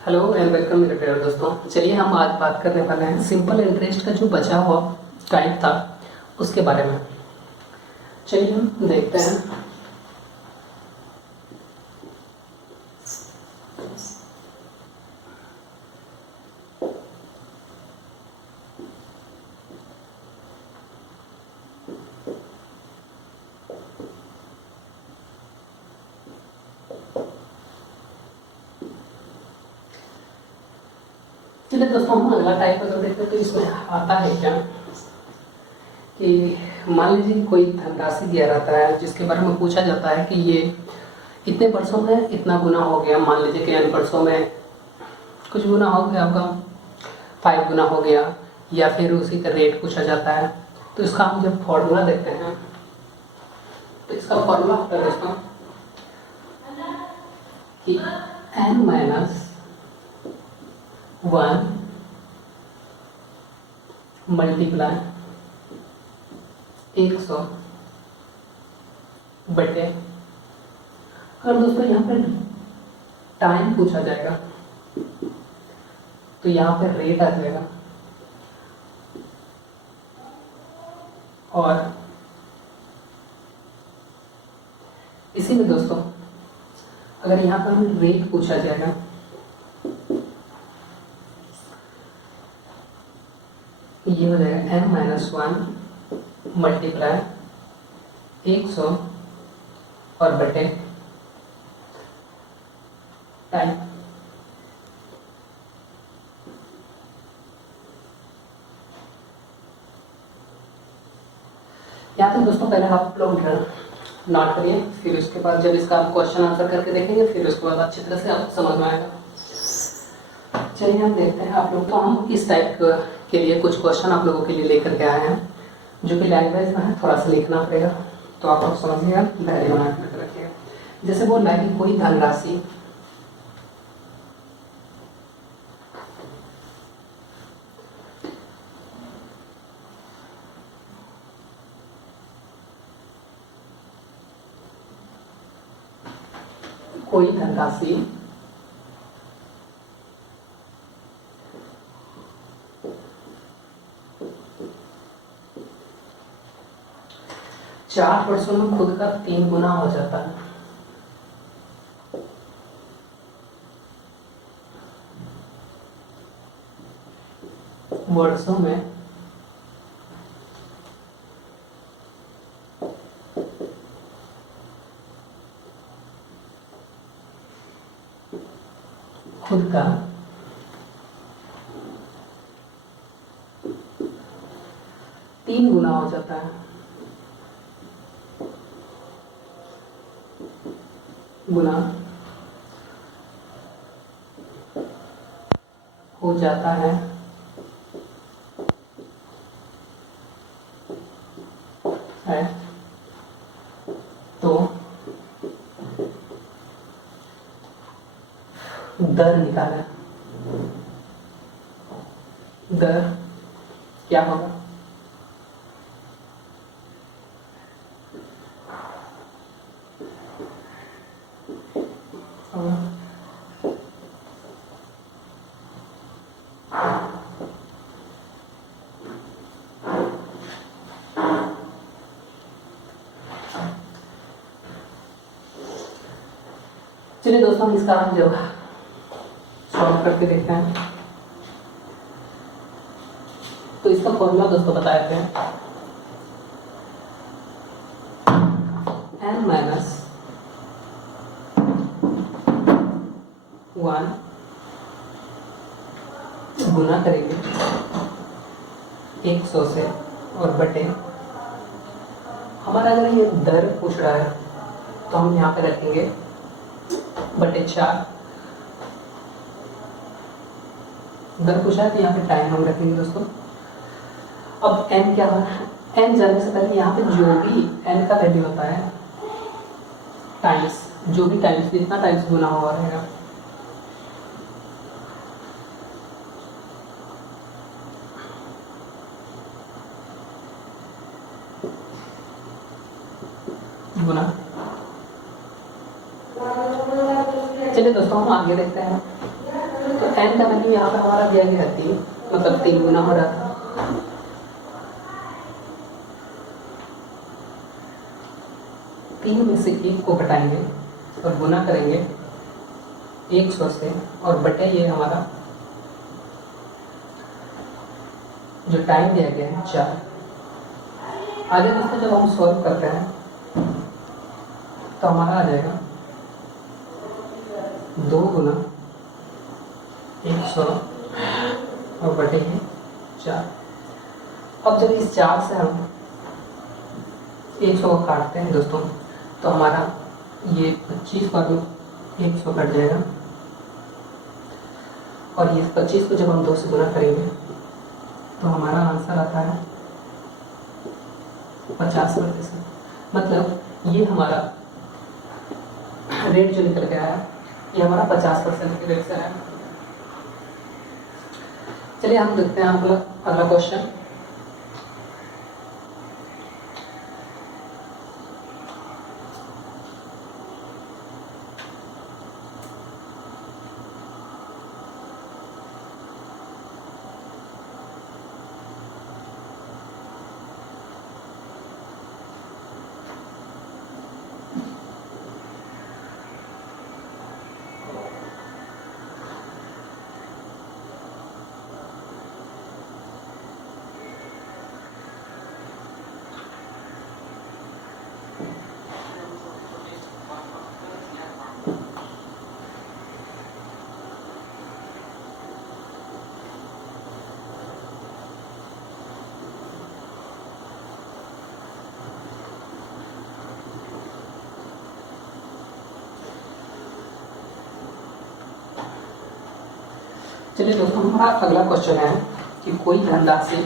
Hello and welcome मेरे प्यारे दोस्तों। चलिए हम आज बात करने वाले हैं सिंपल इंटरेस्ट का जो बचा हुआ टाइम था उसके बारे में। चलिए हम देखते हैं। चलिए दोस्तों हम अगला टाइप अगर देखते हैं तो इसमें आता है क्या कि मान लीजिए कोई धनराशि दिया रहता है जिसके बारे में पूछा जाता है कि ये इतने वर्षों में इतना गुना हो गया। मान लीजिए कि n वर्षों में कुछ गुना हो गया होगा, 5 गुना हो गया, या फिर उसी का रेट पूछा जाता है। तो इसका हम जब फॉर्मूला देखते हैं तो इसका फॉर्मूला होता है दोस्तों कि n माइनस 1 मल्टीप्लाई 100 बटे, अगर दोस्तों यहाँ पे टाइम पूछा जाएगा तो यहाँ पे रेट आ जाएगा, और इसी में दोस्तों अगर यहाँ पर हमें रेट पूछा जाएगा ये हो जाएगा n माइनस 1 मल्टीप्लाई 100 और बटे टाइम। यहाँ तक दोस्तों पहले आप लोग नोट करिए, फिर उसके बाद जब इसका आप क्वेश्चन आंसर करके देखेंगे फिर उसके बाद अच्छी तरह से आपको समझ में आएगा। चलिए हम देखते हैं आप लोग। तो हम इस टाइप के लिए कुछ क्वेश्चन आप लोगों के लिए लेकर के आए हैं जो कि लैंग्वेज में है, थोड़ा सा लिखना पड़ेगा तो आप लोग समझिएगा, डायरी बना कर रखिएगा। जैसे बोल रहा है कि कोई धनराशि कोई धनराशि 4 वर्षों में खुद का 3 गुना हो जाता है। वर्षों में खुद का 3 गुना हो जाता है। गुना हो जाता है तो दर निकालें। दर क्या होगा? चलिए दोस्तों हम इसका हम जब सॉल्व करके देखते हैं तो इसका फॉर्मूला दोस्तों बताए थे n माइनस 1 गुना करेंगे 100 से और बटे, हमारा अगर ये दर पूछ रहा है तो हम यहाँ पे रखेंगे बटे 4। दर पूछा है तो यहाँ पे टाइम हम रखेंगे दोस्तों। अब n क्या है? n जाने से पहले यहाँ पे जो भी n का वैल्यू होता है टाइम्स, जो भी टाइम्स जितना टाइम्स गुना हुआ रहेगा गुना। चलिए दोस्तों हम आगे देखते हैं। एन का वैल्यू यहाँ पे हमारा दिया गया है 3, मतलब 3 गुना हो रहा था। तीन में से एक को घटाएंगे और गुना करेंगे 100 से, और बटे ये हमारा जो टाइम दिया गया है 4। आगे दोस्तों जब हम सॉल्व करते हैं तो हमारा आ जाएगा 2 गुना 100 और बटे ये 4। अब जब इस 4 से हम 100 को काटते हैं दोस्तों, तो हमारा ये 25 पर 100 कट जाएगा, और ये 25 को जब हम 2 से गुना करेंगे तो हमारा आंसर आता है 50%। मतलब ये हमारा रेट जो निकल गया है ये हमारा 50% के रेट से है। चलिए हम देखते हैं अगला क्वेश्चन। चलिए दोस्तों हमारा अगला क्वेश्चन है कि कोई धनराशि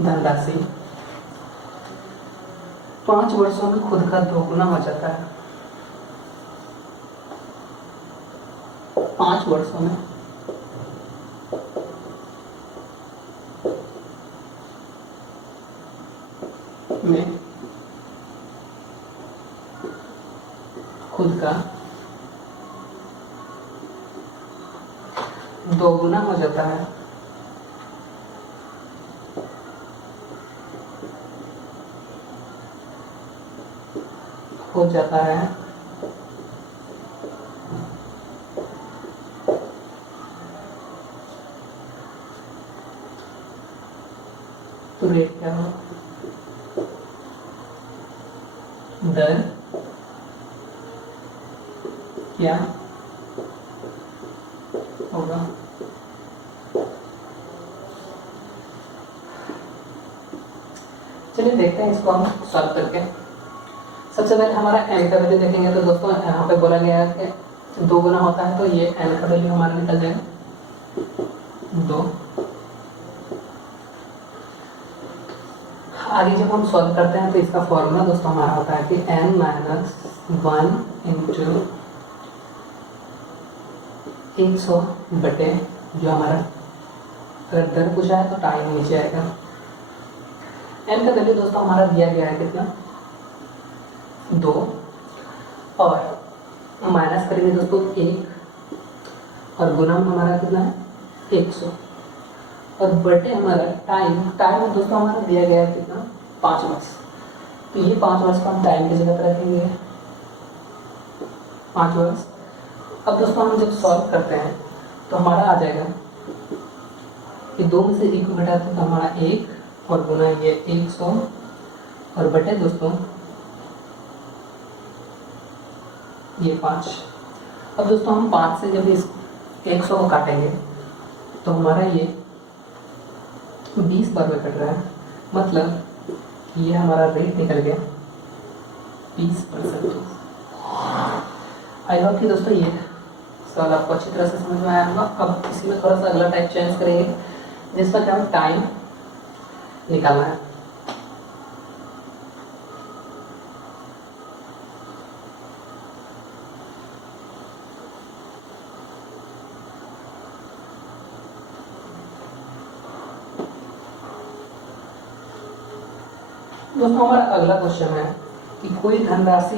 धनराशि 5 वर्षों में खुद का 2 गुना हो जाता है। 5 वर्षों में खुद का 2 गुना हो जाता है। तो रेट क्या होगा? दर क्या होगा? चलिए देखते हैं इसको हम सॉल्व करके। सबसे पहले हमारा n का वैल्यू देखेंगे तो दोस्तों यहाँ पे बोला गया है कि 2 गुना होता है, तो ये n का वैल्यू हमारा निकल जाएगा 2। आगे जब हम सॉल्व करते हैं तो इसका फॉर्मूला दोस्तों हमारा होता है कि n - 1 इंटू 100 बटे जो हमारा, अगर दर पूछा है तो टाइम नीचे आएगा। n का वैल्यू दोस्तों हमारा दिया गया है कितना? 2, और माइनस करेंगे दोस्तों 1, और गुना हमारा कितना है? 100, और बटे हमारा टाइम दोस्तों हमारा दिया गया है कितना? 5 वर्ष। तो ये 5 वर्ष को हम टाइम की जगह पर रखेंगे 5 वर्ष। अब दोस्तों हम जब सॉल्व करते हैं तो हमारा आ जाएगा कि 2 में से 1 को घटाते तो हमारा 1, और गुना ये 100, और बटे दोस्तों ये 5। अब दोस्तों हम 5 से जब इस 100 को काटेंगे तो हमारा ये 20 बार में कट रहा है, मतलब ये हमारा रेट निकल गया 20%। आई होप कि दोस्तों ये सवाल आपको अच्छी तरह से समझ में आया होगा। अब इसी में थोड़ा सा अगला टाइप चेंज करेंगे जिसका क्या हमें टाइम निकालना है। दोस्तों हमारा अगला क्वेश्चन है कि कोई धनराशि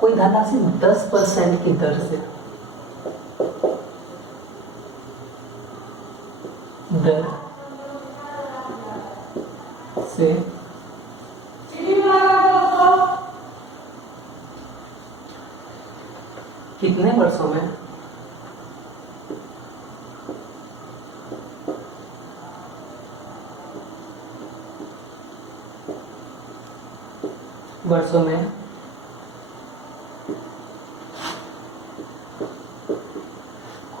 कोई धनराशि 10% की दर से कितने वर्षों में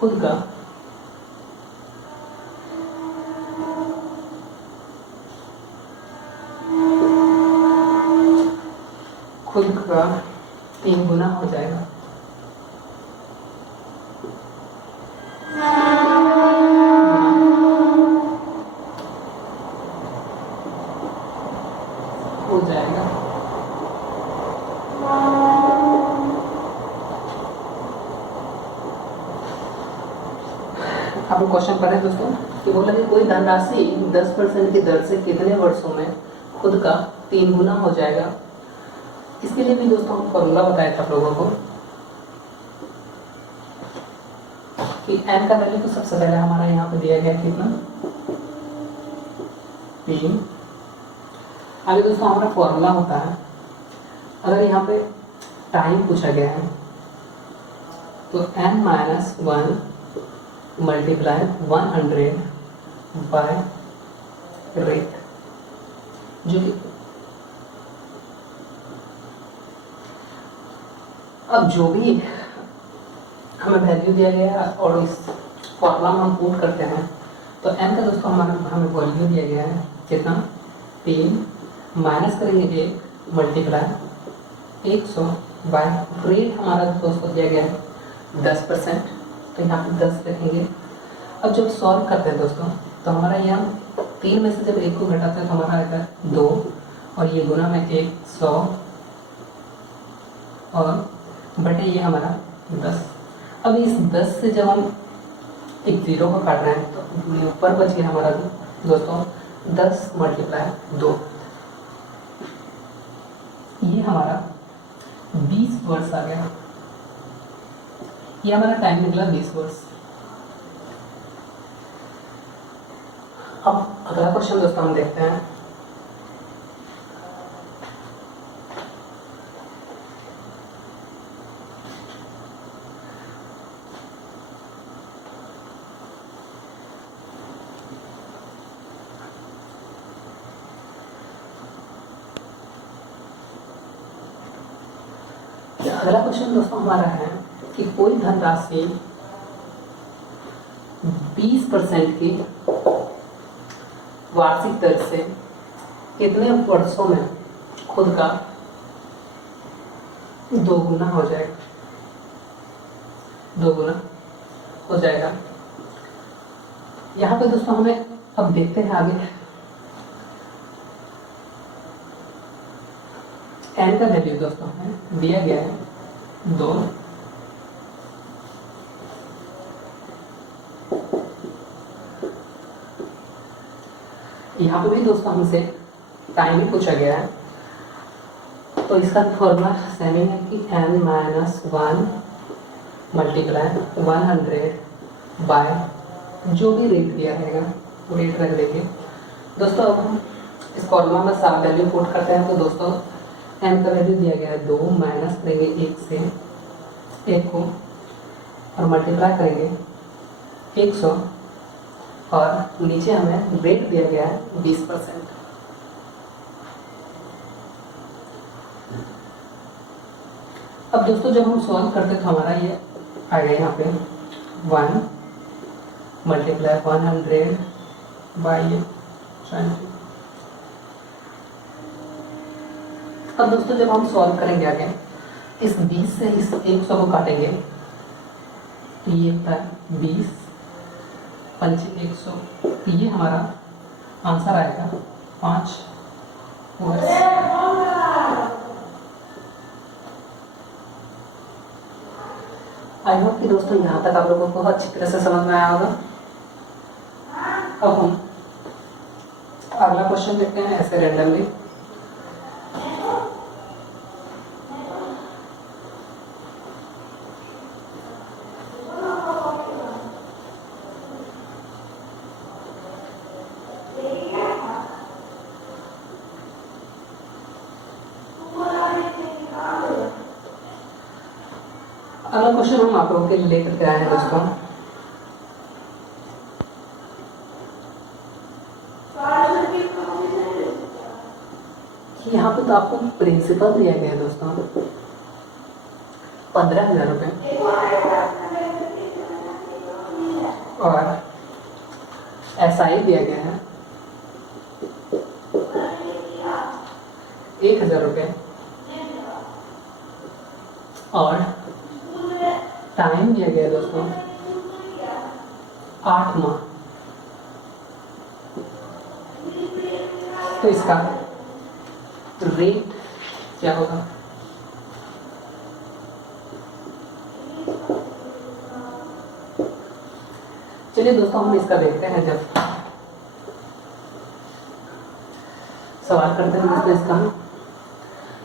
खुद का खुद का 3 गुना हो जाएगा। हो जाएगा। आप क्वेश्चन पढ़े दोस्तों कि बोला कि कोई धनराशि 10% की दर से कितने वर्षों में खुद का 3 गुना हो जाएगा। इसके लिए भी दोस्तों हम फॉर्मूला बताया था आप लोगों को कि n का वैल्यू तो सबसे पहले हमारा यहाँ पे दिया गया कितना 3। आगे दोस्तों हमारा फॉर्मूला होता है, अगर यहाँ पे टाइम पूछा गया है तो n minus 1 multiply 100 by rate, जो कि अब जो भी हमें वैल्यू दिया गया है और इस फॉर्मूला में हम पुट करते हैं तो n का दोस्तों हमें वैल्यू दिया गया है कितना 3 माइनस करेंगे 1 मल्टीप्लाई 100 बाय रेट हमारा दोस्तों दिया गया है 10%, तो यहाँ पे 10 रखेंगे। अब जब सॉल्व करते हैं दोस्तों तो हमारा यहाँ 3 में से जब 1 को घटाते हैं तो हमारा आएगा 2 और ये गुना में 100 और बटे ये हमारा 10। अब इस 10 से जब हम एक 0 को काट रहे हैं तो ऊपर बच गया हमारा दोस्तों 10 मल्टीप्लाई 2, ये हमारा 20 वर्ष आ गया। ये हमारा टाइम निकला 20 वर्ष। अब अगला क्वेश्चन दोस्तों हम देखते हैं अगला क्वेश्चन दोस्तों हमारा है कि कोई धनराशि 20% की वार्षिक दर से कितने वर्षों में खुद का 2 गुना हो जाएगा, 2 गुना हो जाएगा। यहाँ पे दोस्तों हमें अब देखते हैं आगे n का वैल्यू दोस्तों हमें दिया गया है 2, यहाँ पे भी दोस्तों हमसे टाइम ही पूछा गया है तो इसका फॉर्मूला सेम है कि n माइनस 1 मल्टीप्लाई 100 बाय जो भी रेट दिया रहेगा वो रेट रख देंगे दोस्तों। अब हम इस फॉर्मूला में सारा वैल्यू पुट करते हैं तो दोस्तों n का वैल्यू दिया गया है 2 माइनस करेंगे 1 से 1 को और मल्टीप्लाई करेंगे 100 और नीचे हमें रेट दिया गया है 20%। अब दोस्तों जब हम सॉल्व करते तो हमारा ये आ गया यहाँ पे 1 मल्टीप्लाई 100 बाई 20। अब दोस्तों जब हम सॉल्व करेंगे आगे इस 20 से इस 100 को काटेंगे तो ये होता है 20 पंच 100, तो ये हमारा आंसर आएगा 5 वर्ष। आई होप कि दोस्तों यहाँ तक आप लोगों को अच्छी तरह से समझ में आया होगा। अब हम अगला क्वेश्चन देखते हैं ऐसे रैंडमली। अगला क्वेश्चन हम आप लोगों के लिए लेकर के आए हैं दोस्तों। यहाँ पे तो आपको प्रिंसिपल दिया गया है दोस्तों 15,000 रुपये और SI दिया गया है 1,000 रुपये और टाइम दिया गया है दोस्तों 8 माह। तो इसका रेट क्या होगा? चलिए दोस्तों हम इसका देखते हैं। जब सवाल करते हैं दोस्तों इसका,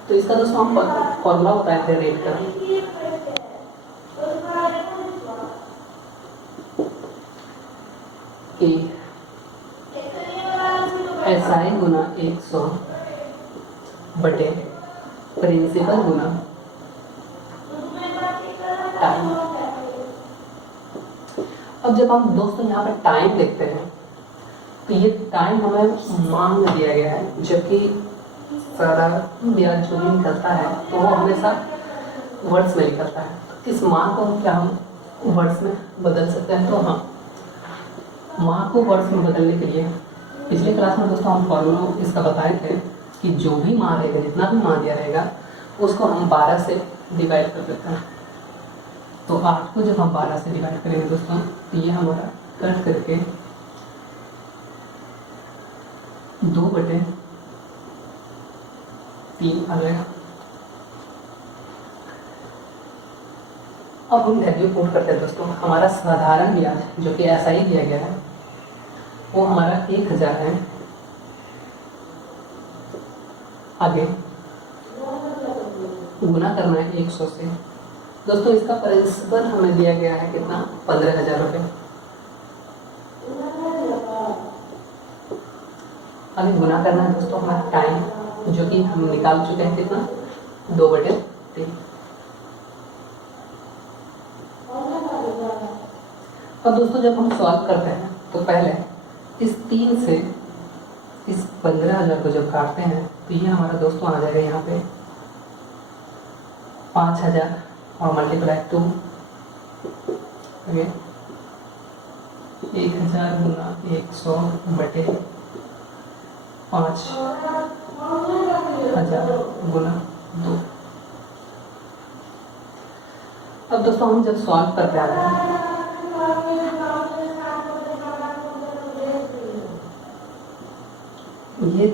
तो इसका दोस्तों हम फॉर्मूला बताए थे रेट का कि SI गुना 100 बटे प्रिंसिपल गुना टाइम। अब जब हम दोस्तों यहाँ पे टाइम देखते हैं तो ये टाइम हमें मान में दिया गया है, जबकि सारा ब्याज जो भी निकलता है तो वो हमेशा वर्ड्स में निकलता है। तो इस मान को क्या हम वर्ड्स में बदल सकते हैं? तो हाँ, मान को वर्ड्स में बदलने के लिए पिछले क्लास में दोस्तों हम फॉर्मूला इसका बताए थे कि जो भी मान रहेगा, जितना भी मान दिया रहेगा, उसको हम 12 से डिवाइड कर देते हैं। तो 8 को जब हम 12 से डिवाइड करेंगे दोस्तों तो ये हमारा कट करके 2/3 आ जाएगा। अब हम वैल्यू पुट करते हैं दोस्तों। हमारा साधारण ब्याज जो कि SI दिया गया है वो हमारा 1,000 है। आगे गुना करना है 100 से। दोस्तों इसका प्रिंसिपल हमें दिया गया है कितना? 15,000 रुपये। आगे गुना करना है दोस्तों हमारा टाइम जो कि हम निकाल चुके हैं कितना? 2/3। अब दोस्तों जब हम सॉल्व करते हैं तो पहले इस 3 से इस 15,000 को जब काटते हैं तो ये हमारा दोस्तों आ जाएगा यहाँ पे 5,000 और मल्टीप्लाई 2 अगे 1,000 गुना 100 बटे 5,000 गुना 2। अब दोस्तों हम जब सॉल्व करते हैं ये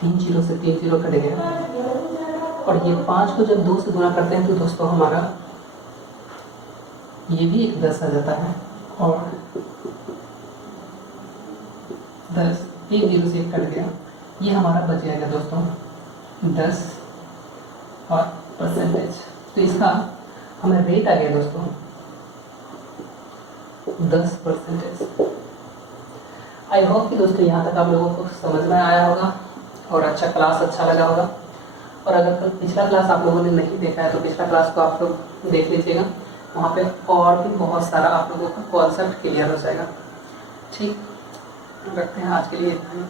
3 0 से 3 0 कट गया और ये 5 को जब 2 से गुना करते हैं तो दोस्तों हमारा ये भी एक 10 आ जाता है और 10 1 0 से 1 कट गया। ये हमारा बच जाएगा दोस्तों 10 और परसेंटेज। तो इसका हमें रेट आ गया दोस्तों 10%। आई होप कि दोस्तों यहाँ तक आप लोगों को समझ में आया होगा और क्लास अच्छा लगा होगा। और अगर पिछला क्लास आप लोगों ने नहीं देखा है तो पिछला क्लास को आप लोग देख लीजिएगा, वहाँ पे और भी बहुत सारा आप लोगों का कॉन्सेप्ट क्लियर हो जाएगा। ठीक, रखते हैं आज के लिए इतना ही।